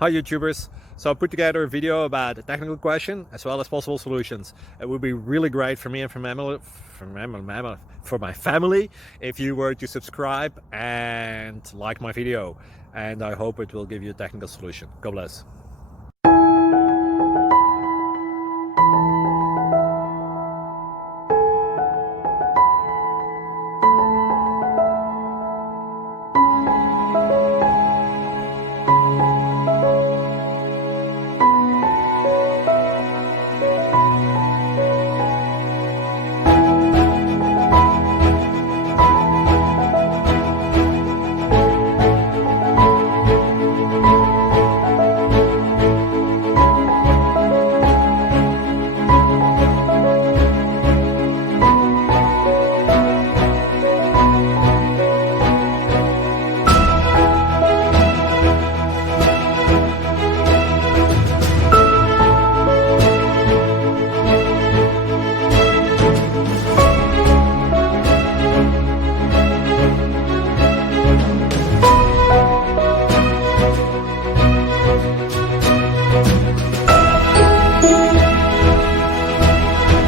Hi YouTubers! So I put together a video about a technical question as well as possible solutions. It would be really great for me and for my family if you were to subscribe and like my video, and I hope it will give you a technical solution. God bless.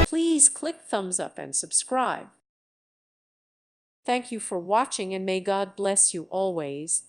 Please click thumbs up and subscribe. Thank you for watching, and may God bless you always.